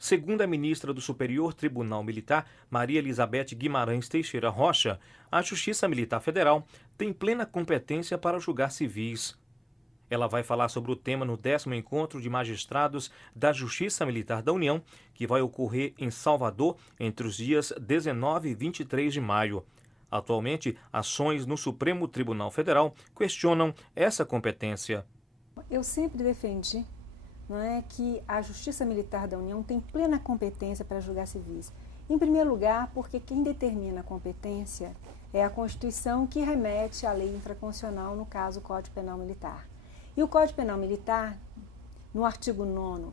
Segundo a ministra do Superior Tribunal Militar, Maria Elizabeth Guimarães Teixeira Rocha, a Justiça Militar Federal tem plena competência para julgar civis. Ela vai falar sobre o tema no 10º Encontro de Magistrados da Justiça Militar da União, que vai ocorrer em Salvador entre os dias 19 e 23 de maio. Atualmente, ações no Supremo Tribunal Federal questionam essa competência. Eu sempre defendi, não é, que a Justiça Militar da União tem plena competência para julgar civis. Em primeiro lugar, porque quem determina a competência é a Constituição, que remete à lei infraconstitucional, no caso o Código Penal Militar. E o Código Penal Militar, no artigo 9º,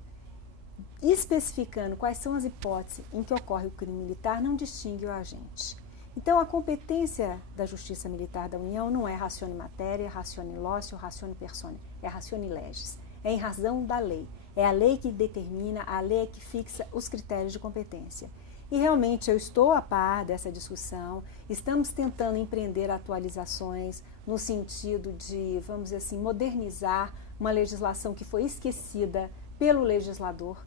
especificando quais são as hipóteses em que ocorre o crime militar, não distingue o agente. Então, a competência da Justiça Militar da União não é ratione materia, ratione loci, ratione persone, é ratione legis. É em razão da lei. É a lei que determina, a lei que fixa os critérios de competência. E realmente eu estou a par dessa discussão, estamos tentando empreender atualizações no sentido de, vamos dizer assim, modernizar uma legislação que foi esquecida pelo legislador,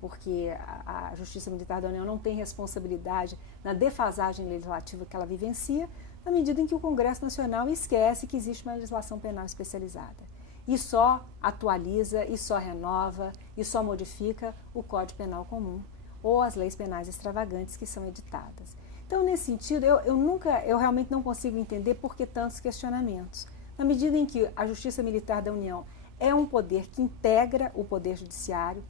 porque a Justiça Militar da União não tem responsabilidade na defasagem legislativa que ela vivencia, na medida em que o Congresso Nacional esquece que existe uma legislação penal especializada. E só atualiza, e só renova, e só modifica o Código Penal Comum ou as leis penais extravagantes que são editadas. Então, nesse sentido, eu realmente não consigo entender por que tantos questionamentos. Na medida em que a Justiça Militar da União é um poder que integra o Poder Judiciário,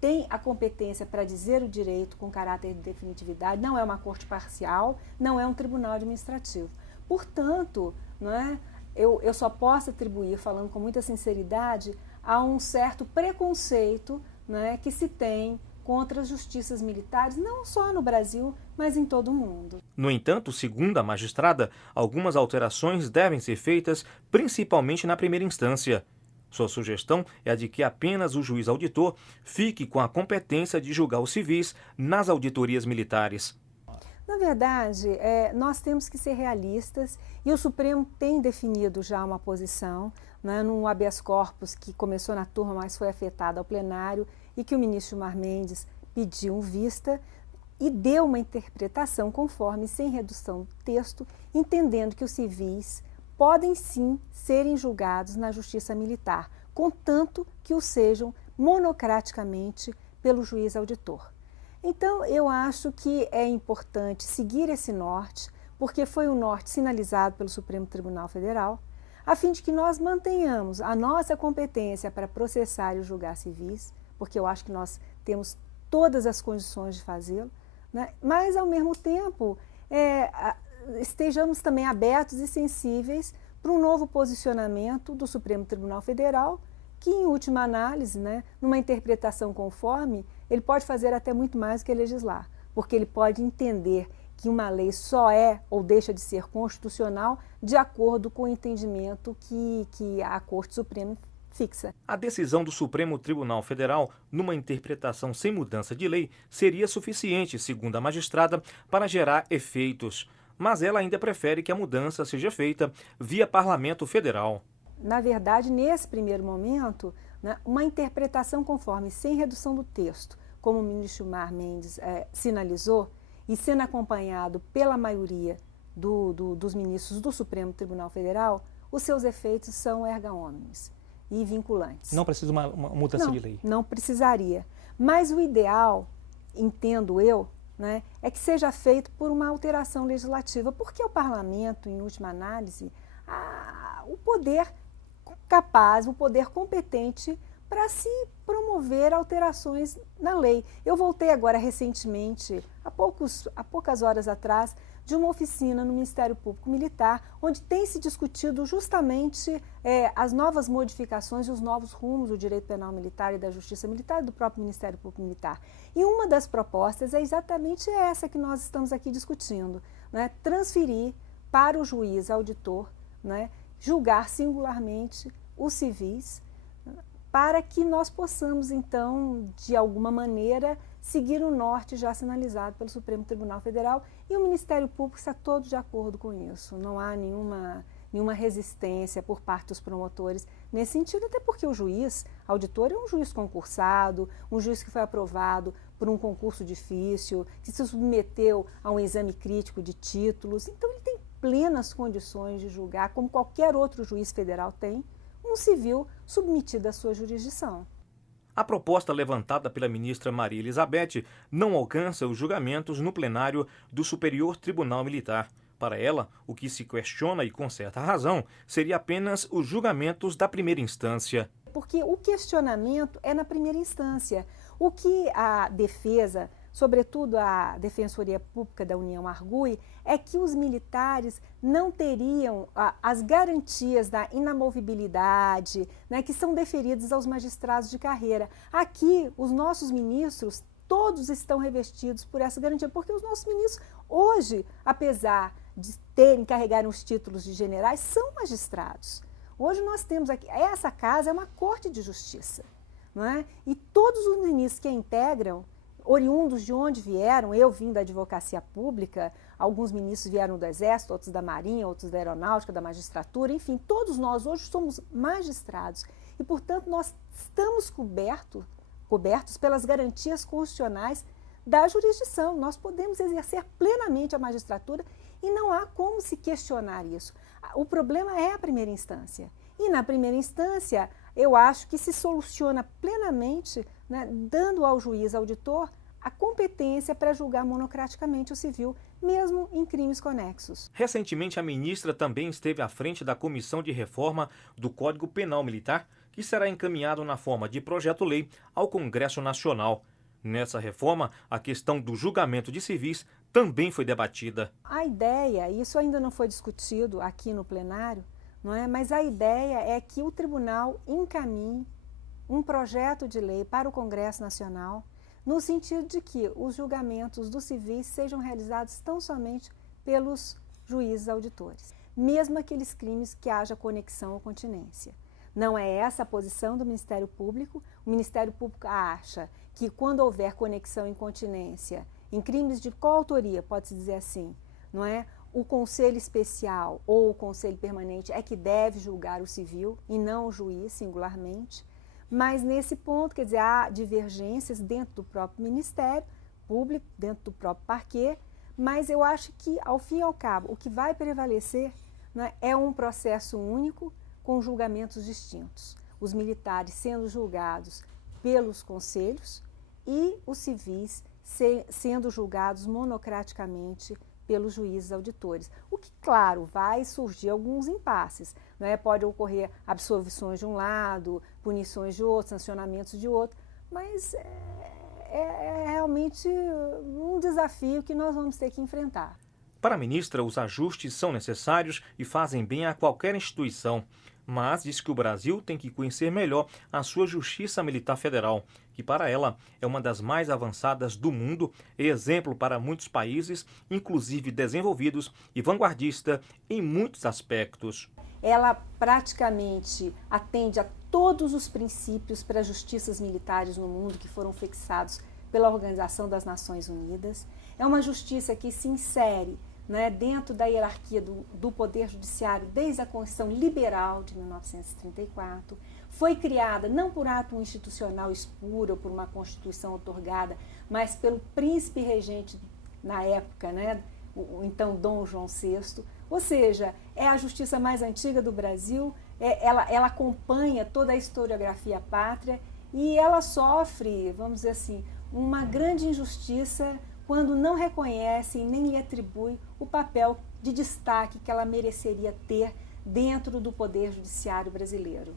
tem a competência para dizer o direito com caráter de definitividade, não é uma corte parcial, não é um tribunal administrativo. Portanto, não é, eu só posso atribuir, falando com muita sinceridade, a um certo preconceito, né, que se tem contra as justiças militares, não só no Brasil, mas em todo o mundo. No entanto, segundo a magistrada, algumas alterações devem ser feitas principalmente na primeira instância. Sua sugestão é a de que apenas o juiz auditor fique com a competência de julgar os civis nas auditorias militares. Na verdade, nós temos que ser realistas e o Supremo tem definido já uma posição, né, num habeas corpus que começou na turma, mas foi afetado ao plenário e que o ministro Gilmar Mendes pediu vista e deu uma interpretação conforme, sem redução do texto, entendendo que os civis podem sim serem julgados na Justiça Militar, contanto que o sejam monocraticamente pelo juiz auditor. Então, eu acho que é importante seguir esse norte, porque foi um norte sinalizado pelo Supremo Tribunal Federal, a fim de que nós mantenhamos a nossa competência para processar e julgar civis, porque eu acho que nós temos todas as condições de fazê-lo, né? Mas, ao mesmo tempo, estejamos também abertos e sensíveis para um novo posicionamento do Supremo Tribunal Federal, que, em última análise, né, numa interpretação conforme, ele pode fazer até muito mais do que legislar, porque ele pode entender que uma lei só é ou deixa de ser constitucional de acordo com o entendimento que a Corte Suprema fixa. A decisão do Supremo Tribunal Federal, numa interpretação sem mudança de lei, seria suficiente, segundo a magistrada, para gerar efeitos. Mas ela ainda prefere que a mudança seja feita via Parlamento Federal. Na verdade, nesse primeiro momento, né, uma interpretação conforme, sem redução do texto, como o ministro Gilmar Mendes sinalizou, e sendo acompanhado pela maioria dos ministros do Supremo Tribunal Federal, os seus efeitos são erga omnes e vinculantes. Não precisa uma mudança de lei. Não precisaria. Mas o ideal, entendo eu, né, é que seja feito por uma alteração legislativa, porque o parlamento, em última análise, o poder capaz, o poder competente para se promover alterações na lei. Eu voltei agora recentemente, há poucas horas atrás, de uma oficina no Ministério Público Militar, onde tem se discutido justamente as novas modificações e os novos rumos do direito penal militar e da justiça militar e do próprio Ministério Público Militar. E uma das propostas é exatamente essa que nós estamos aqui discutindo, né? Transferir para o juiz auditor, né, julgar singularmente os civis, para que nós possamos, então, de alguma maneira, seguir o norte já sinalizado pelo Supremo Tribunal Federal, e o Ministério Público está todo de acordo com isso. Não há nenhuma resistência por parte dos promotores nesse sentido, até porque o juiz auditor é um juiz concursado, um juiz que foi aprovado por um concurso difícil, que se submeteu a um exame crítico de títulos, então ele tem plenas condições de julgar, como qualquer outro juiz federal tem, um civil submetido à sua jurisdição. A proposta levantada pela ministra Maria Elizabeth não alcança os julgamentos no plenário do Superior Tribunal Militar. Para ela, o que se questiona e com certa razão seria apenas os julgamentos da primeira instância. Porque o questionamento é na primeira instância. O que a defesa, sobretudo a Defensoria Pública da União, argui é que os militares não teriam as garantias da inamovibilidade, né, que são deferidas aos magistrados de carreira. Aqui, os nossos ministros, todos estão revestidos por essa garantia, porque os nossos ministros, hoje, apesar de carregarem os títulos de generais, são magistrados. Hoje nós temos aqui, essa casa é uma corte de justiça, não é? E todos os ministros que a integram, oriundos de onde vieram, eu vim da advocacia pública, alguns ministros vieram do Exército, outros da Marinha, outros da Aeronáutica, da Magistratura, enfim, todos nós hoje somos magistrados e, portanto, nós estamos cobertos pelas garantias constitucionais da jurisdição. Nós podemos exercer plenamente a magistratura e não há como se questionar isso. O problema é a primeira instância. E na primeira instância, eu acho que se soluciona plenamente, né, dando ao juiz auditor a competência para julgar monocraticamente o civil, mesmo em crimes conexos. Recentemente, a ministra também esteve à frente da Comissão de Reforma do Código Penal Militar, que será encaminhado na forma de projeto-lei ao Congresso Nacional. Nessa reforma, a questão do julgamento de civis também foi debatida. A ideia, isso ainda não foi discutido aqui no plenário, não é? Mas a ideia é que o tribunal encaminhe um projeto de lei para o Congresso Nacional, no sentido de que os julgamentos dos civis sejam realizados tão somente pelos juízes auditores, mesmo aqueles crimes que haja conexão ou continência. Não é essa a posição do Ministério Público. O Ministério Público acha que quando houver conexão e incontinência, em crimes de coautoria, pode-se dizer assim, não é? O Conselho Especial ou o Conselho Permanente é que deve julgar o civil e não o juiz singularmente. Mas nesse ponto, quer dizer, há divergências dentro do próprio Ministério Público, dentro do próprio parquê, mas eu acho que, ao fim e ao cabo, o que vai prevalecer, né, é um processo único com julgamentos distintos. Os militares sendo julgados pelos conselhos e os civis sendo julgados monocraticamente pelos juízes auditores. O que, claro, vai surgir alguns impasses, não é? Pode ocorrer absolvições de um lado, punições de outro, sancionamentos de outro, mas é realmente um desafio que nós vamos ter que enfrentar. Para a ministra, os ajustes são necessários e fazem bem a qualquer instituição, mas diz que o Brasil tem que conhecer melhor a sua Justiça Militar Federal, que para ela é uma das mais avançadas do mundo, é exemplo para muitos países, inclusive desenvolvidos e vanguardista em muitos aspectos. Ela praticamente atende a todos os princípios para justiças militares no mundo que foram fixados pela Organização das Nações Unidas. É uma justiça que se insere, né, dentro da hierarquia do Poder Judiciário desde a Constituição Liberal de 1934, foi criada não por ato institucional espúrio ou por uma Constituição outorgada, mas pelo príncipe regente na época, né, o então Dom João VI, ou seja, é a justiça mais antiga do Brasil, ela acompanha toda a historiografia pátria e ela sofre, vamos dizer assim, uma grande injustiça quando não reconhece e nem lhe atribui o papel de destaque que ela mereceria ter dentro do Poder Judiciário brasileiro.